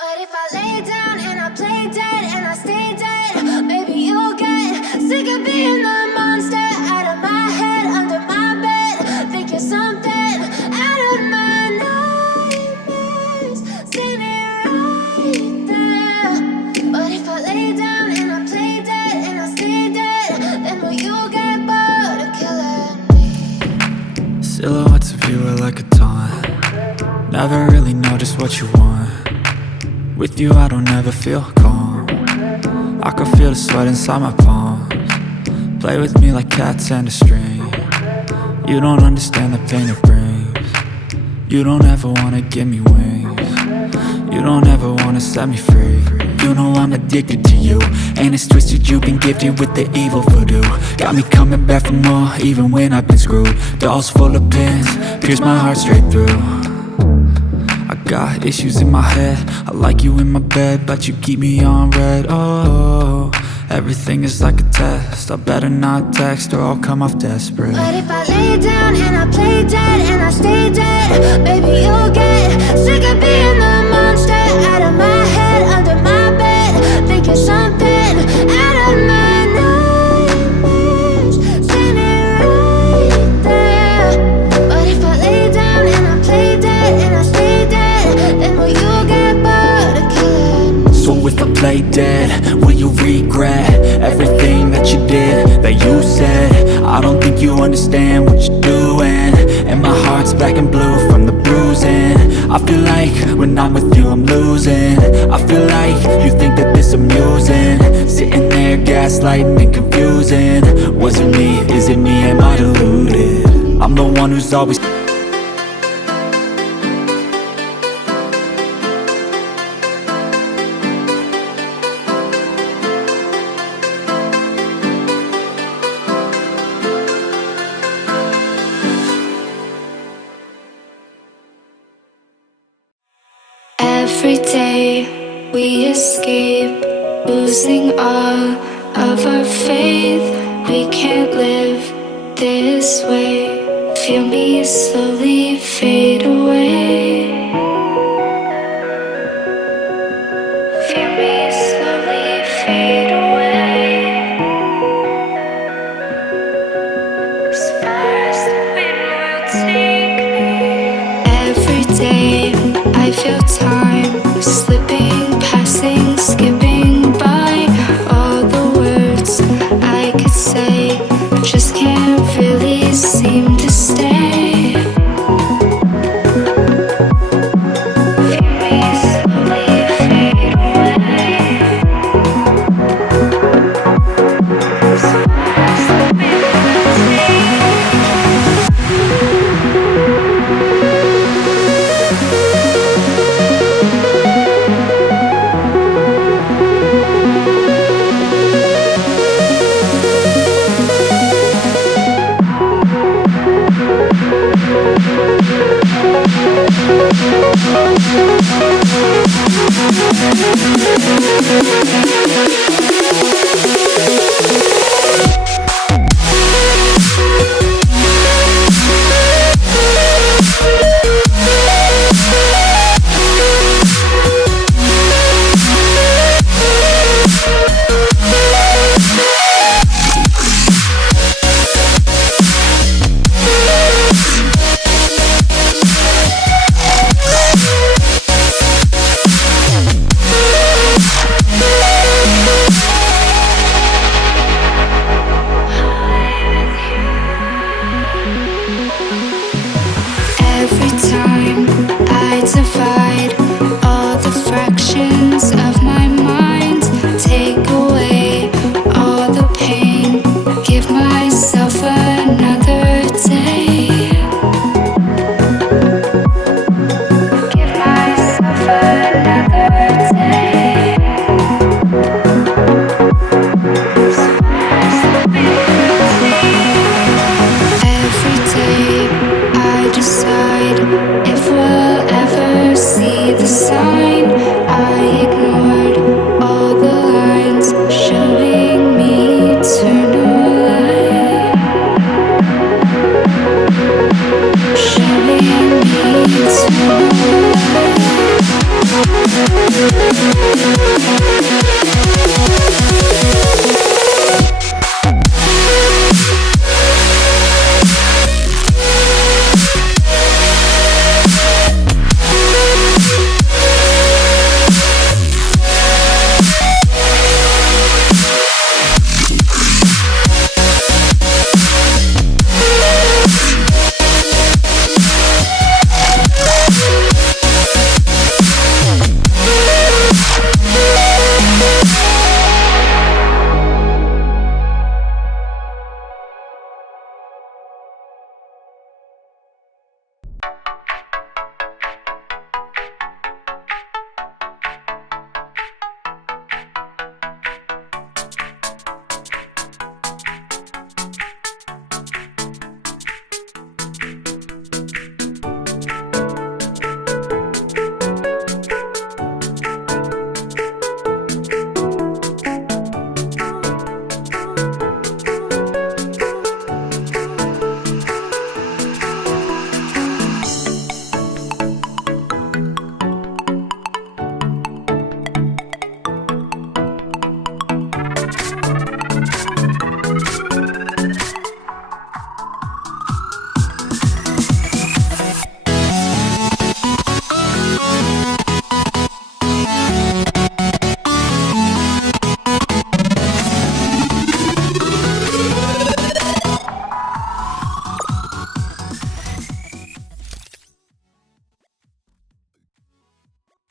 But if I lay down and I play dead and I stay dead, maybe you'll get sick of being the monster out of my head, under my bed. Think you're something out of my nightmares, standing right there. But if I lay down and I play dead and I stay dead, then will you get bored of killing me? Silhouettes of you are like a taunt. Never really know just what you want. With you I don't ever feel calm. I can feel the sweat inside my palms. Play with me like cats and a string. You don't understand the pain it brings. You don't ever wanna give me wings. You don't ever wanna set me free. You know I'm addicted to you, and it's twisted, you've been gifted with the evil voodoo. Got me coming back for more, even when I've been screwed. Dolls full of pins, pierce my heart straight through. I got issues in my head, I like you in my bed, but you keep me on red. Oh, everything is like a test, I better not text or I'll come off desperate. But if I lay down and I play dead and I stay dead, maybe you'll get sick of being the monster out of my head, under my bed. Think you're something out of my nightmares, standing right there. But if I lay down and I play dead and I stay dead, then will you get bored of killing me? So if I play dead, will you regret everything that you did, that you said? I don't think you understand what you're doing, and my heart's black and blue from the bruising. I feel like when I'm with you I'm losing. I feel like you think that this amusing, sitting there gaslighting and confusing. Was it me? Is it me? Am I deluded? I'm the one who's always Every day we escape, losing all of our faith. We can't live this way. Feel me slowly fade away.